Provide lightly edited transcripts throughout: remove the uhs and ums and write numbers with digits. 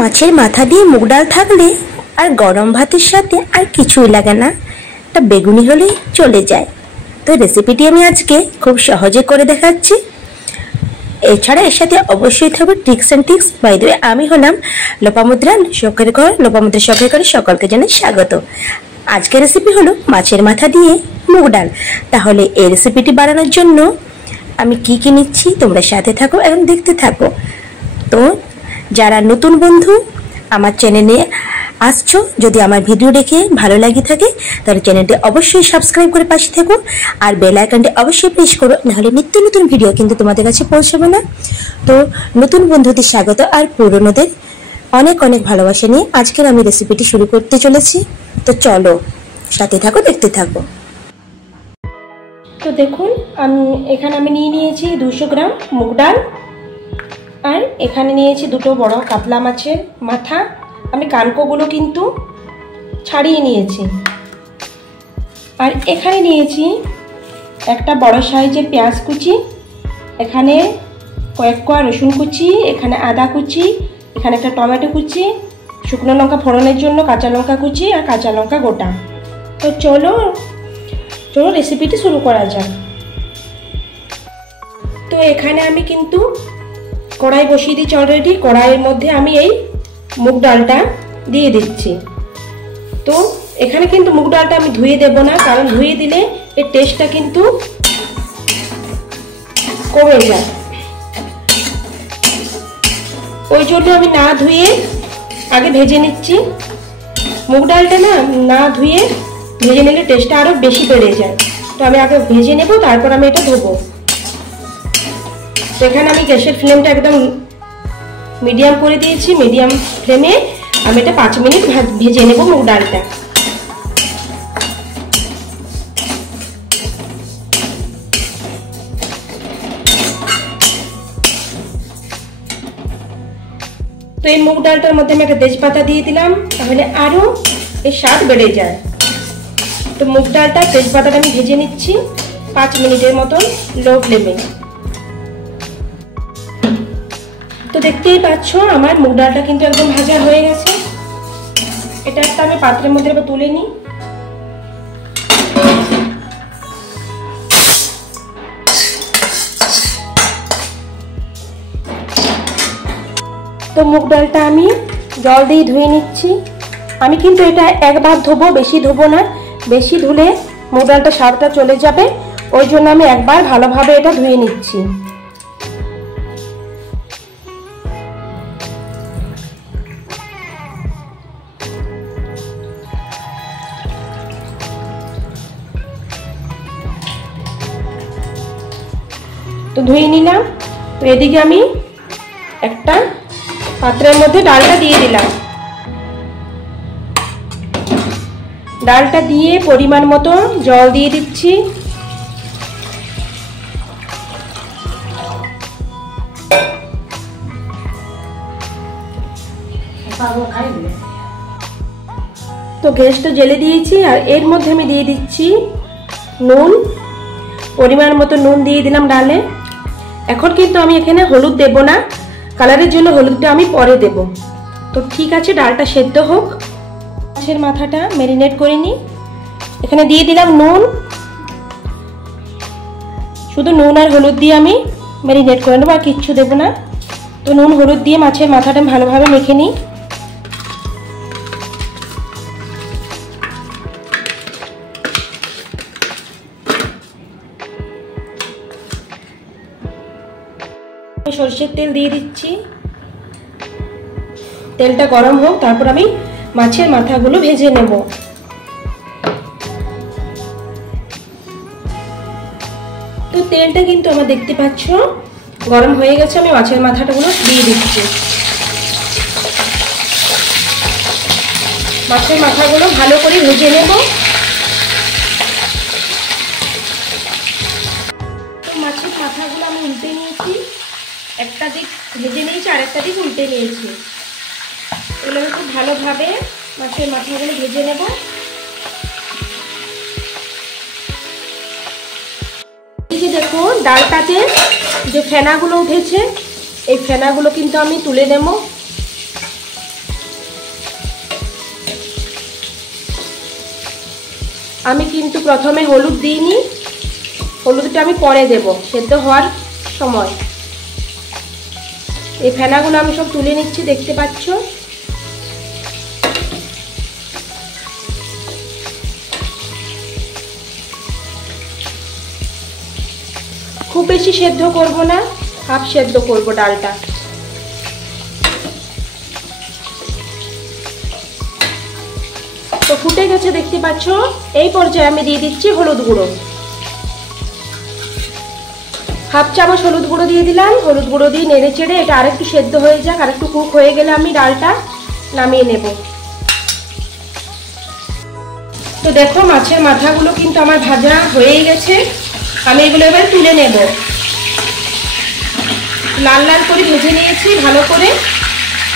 মাছের মাথা দিয়ে মুগ ডাল থাকলে আর গরম ভাতের সাথে আর কিছুই লাগে না, একটা বেগুনি হলেই চলে যায়। তো রেসিপিটি আমি আজকে খুব সহজে করে দেখাচ্ছি। এছাড়া এর সাথে অবশ্যই থাকবে tricks and tips. By the way, আমি হলাম লোপামুদ্রা, শখের ঘর, লোপামুদ্রা শখের ঘরে সকলকে জানাই স্বাগত। আজকের রেসিপি হলো মাছের মাথা দিয়ে মুগ ডাল। তাহলে এই রেসিপিটি বানানোর জন্য আমি কি কি নিচ্ছি তোমরা সাথে থাকো এবং দেখতে থাকো। তো যারা নতুন বন্ধু আমার চ্যানেলে আসছো, যদি আমার ভিডিও দেখে ভালো লাগে থাকে তাহলে চ্যানেলটি অবশ্যই সাবস্ক্রাইব করে পাশে থেকো আর বেল আইকনটি অবশ্যই প্রেস করো, নাহলে নিত্য নতুন ভিডিও কিন্তু তোমাদের কাছে পৌঁছাবে না। তো নতুন বন্ধুদের স্বাগত আর পুরনোদের অনেক অনেক ভালোবাসা নিয়ে আজকের আমি রেসিপিটি শুরু করতে চলেছি। তো চলো সাথে থাকো, দেখতে থাকো। তো দেখুন, এখানে আমি নিয়েছি 200 গ্রাম মুগ ডাল, আর এখানে নিয়েছি দুটো বড় কাতলা মাছের মাথা। আমি কানকোগুলো কিন্তু ছাড়িয়ে নিয়েছি। আর এখানে নিয়েছি একটা বড় সাইজের পেঁয়াজ কুচি, এখানে কয়েক কোয়া রসুন কুচি, এখানে আদা কুচি, এখানে একটা টমেটো কুচি, শুকনো লঙ্কা ফোড়নের জন্য কাঁচা লঙ্কা কুচি আর কাঁচা লঙ্কা গোটা। তো চলো রেসিপিটি শুরু করা যাক। তো এখানে আমি কিন্তু কড়াই বসিয়ে দিচ্ছি অলরেডি। কড়াইয়ের মধ্যে আমি এই মুগ ডালটা দিয়ে দিচ্ছি। তো এখানে কিন্তু মুগ ডালটা আমি ধুয়ে দেব না, কারণ ধুয়ে দিলে এর টেস্টটা কিন্তু কমে যায়। ওই জন্য আমি না ধুয়ে আগে ভেজে নিচ্ছি। মুগ ডালটা না ধুয়ে ভেজে নিলে টেস্টটা আরো বেশি বেড়ে যায়। তো আমি আগে ভেজে নেব, তারপর আমি এটা ধোবো। তো এখানে আমি গ্যাসের ফ্লেমটা একদম মিডিয়াম করে দিয়েছি। মিডিয়াম ফ্লেমে আমি এটা 5 মিনিট ভেজে নেব মুগ ডালটা। তো এই মুগ ডালটার মধ্যে আমি একটা তেজপাতা দিয়ে দিলাম, তাহলে আরো এর স্বাদ বেড়ে যায়। তো মুগ ডালটা তেজপাতাটা আমি ভেজে নিচ্ছি 5 মিনিটের মতন লো ফ্লেমে। তো দেখতেই পাচ্ছ আমার মুগ ডালটা কিন্তু একদম ভাজা হয়ে গেছে। এটা একটা আমি পাত্রের মধ্যে এবার তুলে নিই। তো মুগ ডালটা আমি জল দিয়ে ধুয়ে নিচ্ছি। আমি কিন্তু এটা একবার ধোবো, বেশি ধোবো না। বেশি ধুলে মুগ ডালটা স্বাদটা চলে যাবে, ওই জন্য আমি একবার ভালোভাবে এটা ধুয়ে নিচ্ছি। তো ধুয়ে নিলাম। তো এদিকে আমি একটা পাত্রের মধ্যে ডালটা দিয়ে দিলাম। ডালটা দিয়ে পরিমাণ মতো জল দিয়ে দিচ্ছি। তো গ্যাসটা জ্বেলে দিয়েছি, আর এর মধ্যে আমি দিয়ে দিচ্ছি নুন। পরিমাণ মতো নুন দিয়ে দিলাম ডালে। এখন কিন্তু আমি এখানে হলুদ দেব না, কালারের জন্য হলুদটা আমি পরে দেব। তো ঠিক আছে, ডালটা সেদ্ধ হোক। মাছের মাথাটা ম্যারিনেট করে নিই। এখানে দিয়ে দিলাম নুন, শুধু নুন আর হলুদ দিয়ে আমি ম্যারিনেট করে নেবো, আর কিচ্ছু দেবো না। তো নুন হলুদ দিয়ে মাছের মাথাটা ভালোভাবে মেখে নিই। সরষের তেল দিয়ে দিচ্ছি। তেলটা গরম হোক, তারপর আমি মাছের মাথাগুলো ভেজে নেব। তো তেলটা কিন্তু আমার দেখতে পাচ্ছ গরম হয়ে গেছে। আমি মাছের মাথাগুলো দিয়ে দিচ্ছি। মাছের মাথাগুলো ভালো করে ভেজে নেব। তো মাছের মাথাগুলো আমি উল্টে নিয়েছি, একটা দিক ভেজে নিয়েছি আর একটা দিক উল্টে নিয়েছি। এগুলো খুব ভালোভাবে মাছের মাথাগুলো ভেজে নেব। এই যে দেখো ডালটাতে যে ফেনাগুলো উঠেছে, এই ফেনাগুলো কিন্তু আমি তুলে নেব। আমি কিন্তু প্রথমে হলুদ দিইনি, হলুদটা আমি পরে দেব সেদ্ধ হওয়ার সময়। এই ফেনাগুলো আমি সব তুলে নিচ্ছি, দেখতে পাচ্ছ। খুব বেশি সেদ্ধ করব না, হাফ সেদ্ধ করব ডালটা। তো ফুটে গেছে দেখতে পাচ্ছ। এই পর্যায়ে আমি দিয়ে দিচ্ছি হলুদ গুঁড়ো, হাফ চামচ হলুদ গুঁড়ো দিয়ে দিলাম। হলুদ গুঁড়ো দিয়ে নেড়ে চেড়ে এটা আরেকটু সেদ্ধ হয়ে যাক, আরেকটু কুক হয়ে গেলে আমি ডালটা নামিয়ে নেব। তো দেখো মাছের মাথাগুলো কিন্তু আমার ভাজা হয়েই গেছে, আমি এগুলো এবার তুলে নেব। লাল লাল করে ভেজে নিয়েছি ভালো করে।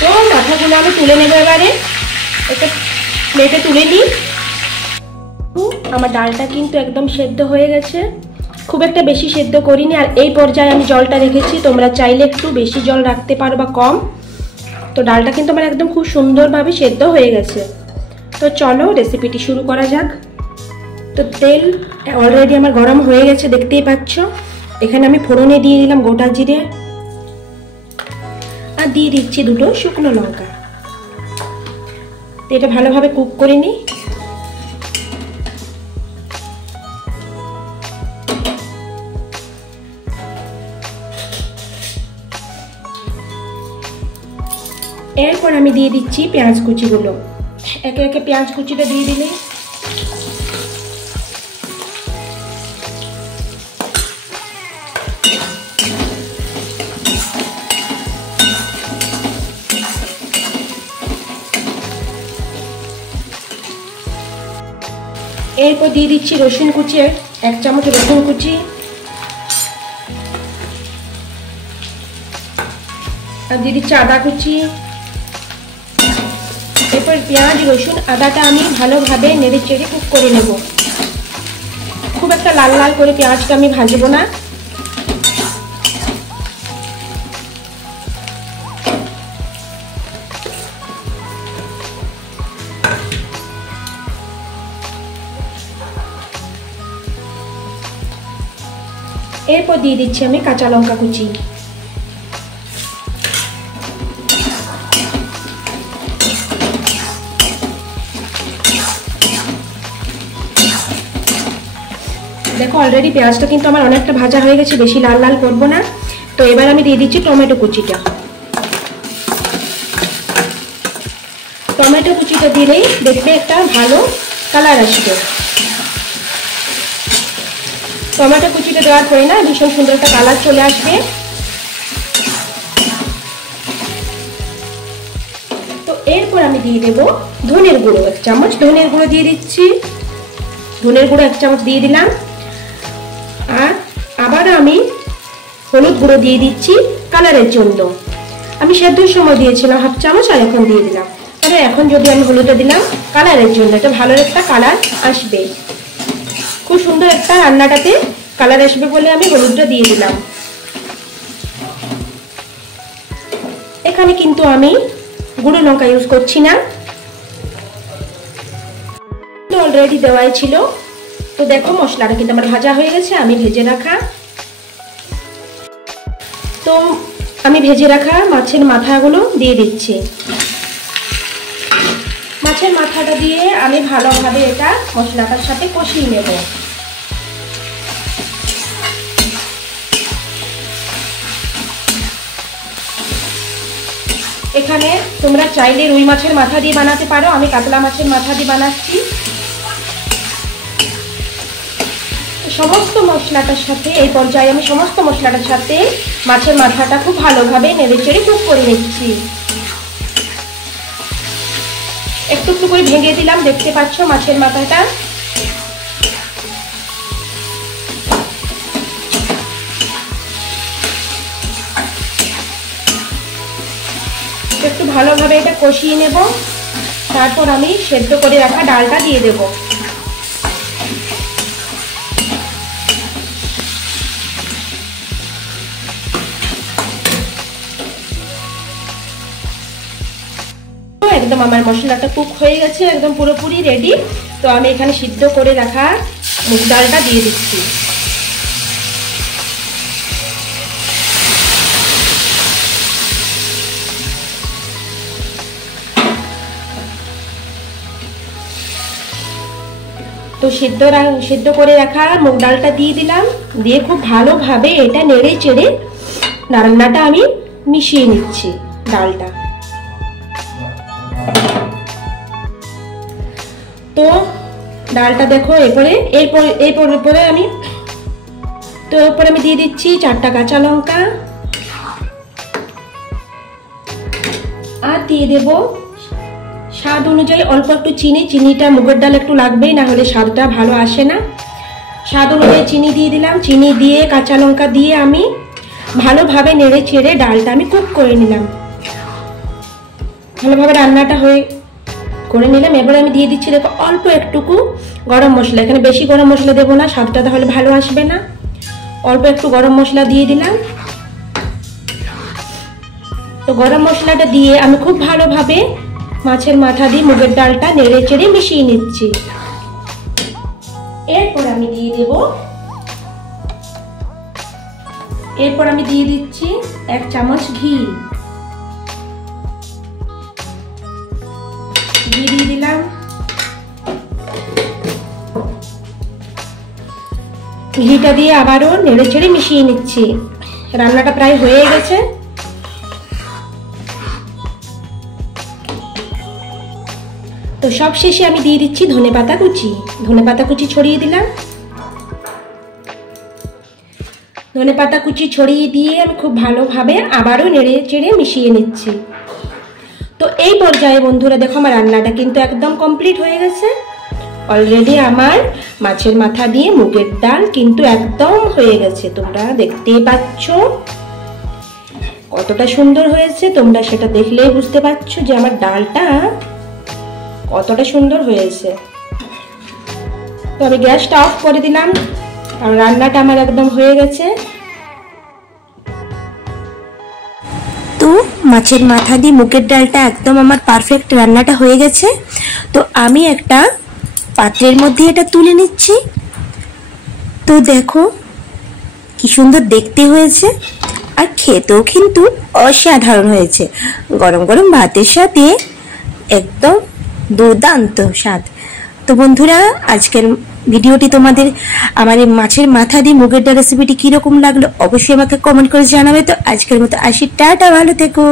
তো মাথাগুলো আমি তুলে নেব এবারে, একটা প্লেটে তুলে নিই। আমার ডালটা কিন্তু একদম সেদ্ধ হয়ে গেছে, খুব একটা বেশি সেদ্ধ করিনি। আর এই পর্যায়ে আমি জলটা রেখেছি, তোমরা চাইলে একটু বেশি জল রাখতে পারো বা কম। তো ডালটা কিন্তু আমার একদম খুব সুন্দরভাবে সেদ্ধ হয়ে গেছে। তো চলো রেসিপিটি শুরু করা যাক। তো তেল অলরেডি আমার গরম হয়ে গেছে, দেখতেই পাচ্ছ। এখানে আমি ফোড়নে দিয়ে দিলাম গোটা জিরে, আর দিয়ে দিচ্ছি দুটো শুকনো লঙ্কা। তো এটা ভালোভাবে কুক করে নিই। এরপর আমি দিয়ে দিচ্ছি পেঁয়াজ কুচিগুলো, একে একে পেঁয়াজ কুচিটা দিয়ে দিলে এরপর দিয়ে দিচ্ছি রসুন কুচি, 1 চামচ রসুন কুচি, আর দিয়ে দিচ্ছি আদা কুচি। এরপর পেঁয়াজ রসুন আদাটা আমি ভালোভাবে নেড়ে চেড়ে কুক করে নেব। খুব একটা লাল লাল করে পেঁয়াজটা আমি ভাজবো না। এরপর দিয়ে দিচ্ছি আমি কাঁচা লঙ্কা কুচি। দেখো অলরেডি পেঁয়াজটা কিন্তু আমার অনেকটা ভাজা হয়ে গেছে, বেশি লাল লাল করবো না। তো এবার আমি দিয়ে দিচ্ছি টমেটো কুচিটা। টমেটো কুচিটা দিলেই দেখবে একটা ভালো কালার আসবে। টমেটো কুচিটা দেওয়ার পরে না ভীষণ সুন্দর একটা কালার চলে আসবে। তো এরপর আমি দিয়ে দেব ধনের গুঁড়ো, 1 চামচ ধনের গুঁড়ো দিয়ে দিচ্ছি। ধনের গুঁড়ো 1 চামচ দিয়ে দিলাম। আর আবার আমি হলুদ গুঁড়ো দিয়ে দিচ্ছি কালারের জন্য। আমি সেদ্ধর সময় দিয়েছিলাম হাফ চামচ, আর এখন দিয়ে দিলাম। তবে এখন যদি আমি হলুদটা দিলাম কালারের জন্য, এটা ভালো একটা কালার আসবে, খুব সুন্দর একটা রান্নাটাতে কালার আসবে বলে আমি হলুদটা দিয়ে দিলাম। এখানে কিন্তু আমি গুঁড়ো লঙ্কা ইউজ করছি না, অলরেডি দেওয়াই ছিল। তো দেখো মশলাটা কিন্তু আমার ভাজা হয়ে গেছে, আমি ভেজে রাখা। তো আমি ভেজে রাখা মাছের মাথাগুলো দিয়ে দিচ্ছি। মাছের মাথাটা দিয়ে আমি ভালোভাবে এটা মশলাটার সাথে কষিয়ে নেব। এখানে তোমরা চাইলে রুই মাছের মাথা দিয়ে বানাতে পারো, আমি কাতলা মাছের মাথা দিয়ে বানাচ্ছি। সমস্ত মশলাটার সাথে এই পর্যায়ে আমি সমস্ত মশলাটার সাথে মাছের মাথাটা খুব ভালোভাবে নেড়েচেড়ে কুক করে নিচ্ছি। একটু একটু করে ভেঙে দিলাম, দেখতে পাচ্ছ মাছের মাথাটা। একটু ভালোভাবে এটা কষিয়ে নেব। তারপর আমি সেদ্ধ করে রাখা ডালটা দিয়ে দেব। একদম একদম আমার মশলাটা কুক হয়ে গেছে, একদম পুরোপুরি রেডি। তো আমি এখানে সিদ্ধ করে রাখা মুগ ডালটা দিয়ে দিচ্ছি। তো সিদ্ধ করে রাখা মুগ ডালটা দিয়ে দিলাম, দিয়ে খুব ভালোভাবে এটা নেড়ে চেড়ে রান্নাটা আমি মিশিয়ে নিচ্ছি ডালটা। তো ডালটা দেখো এরপরে আমি দিয়ে দিচ্ছি 4টা কাঁচা লঙ্কা, আর দিয়ে দেব স্বাদ অনুযায়ী অল্প একটু চিনি। চিনিটা মুগের ডাল একটু লাগবেই, না হলে স্বাদটা ভালো আসে না। স্বাদ অনুযায়ী চিনি দিয়ে দিলাম। চিনি দিয়ে কাঁচা লঙ্কা দিয়ে আমি ভালোভাবে নেড়ে চেড়ে ডালটা আমি কুক করে নিলাম। ভালোভাবে রান্নাটা করে নিলাম। এবারে আমি দিয়ে দিচ্ছি দেখো অল্প একটুকু গরম মশলা। এখানে বেশি গরম মশলা দেবো না, স্বাদটা তাহলে ভালো আসবে না। অল্প একটু গরম মশলা দিয়ে দিলাম। তো গরম মশলাটা দিয়ে আমি খুব ভালোভাবে মাছের মাথা দিয়ে মুগের ডালটা নেড়ে চেড়ে মিশিয়ে নিচ্ছি। এরপর আমি দিয়ে দিচ্ছি 1 চামচ ঘি দিয়ে দিলাম। ঘিটা দিয়ে আবারও নেড়ে চেড়ে মিশিয়ে নিচ্ছি। রান্নাটা প্রায় হয়ে গেছে। তো সব শেষে আমি দিয়ে দিচ্ছি ধনেপাতা কুচি ছড়িয়ে দিলাম। ধনেপাতা কুচি ছড়িয়ে দিয়ে আমি খুব ভালোভাবে আবারও নেড়ে চেড়ে মিশিয়ে নিচ্ছি। তো এই পর্যায়ে বন্ধুরা দেখো আমার রান্নাটা কিন্তু একদম কমপ্লিট হয়ে গেছে। অলরেডি আমার মাছের মাথা দিয়ে মুগের ডাল কিন্তু একদম হয়ে গেছে। তোমরা দেখতেই পাচ্ছ কতটা সুন্দর হয়েছে। তোমরা সেটা দেখলেই বুঝতে পারছো যে আমার ডালটা কতটা সুন্দর হয়েছে। তো আমি গ্যাসটা অফ করে দিলাম, আর রান্নাটা আমার একদম হয়ে গেছে। তো মাছের মাথা দিয়ে মুগের ডালটা একদম আমার পারফেক্ট রান্নাটা হয়ে গেছে। তো আমি একটা পাত্রের মধ্যে এটা তুলে নিচ্ছি। তো দেখো কি সুন্দর দেখতে হয়েছে, আর খেতেও কিন্তু অসাধারণ হয়েছে। গরম গরম ভাতের সাথে একদম দুর্দান্ত স্বাদ। তো বন্ধুরা আজকের ভিডিওটি তোমাদের আমার এই মাছের মাথা দিয়ে মুগের ডাল রেসিপিটি কিরকম লাগলো অবশ্যই আমাকে কমেন্ট করে জানাবে। তো আজকের মতো আসি, টাটা, ভালো থেকো।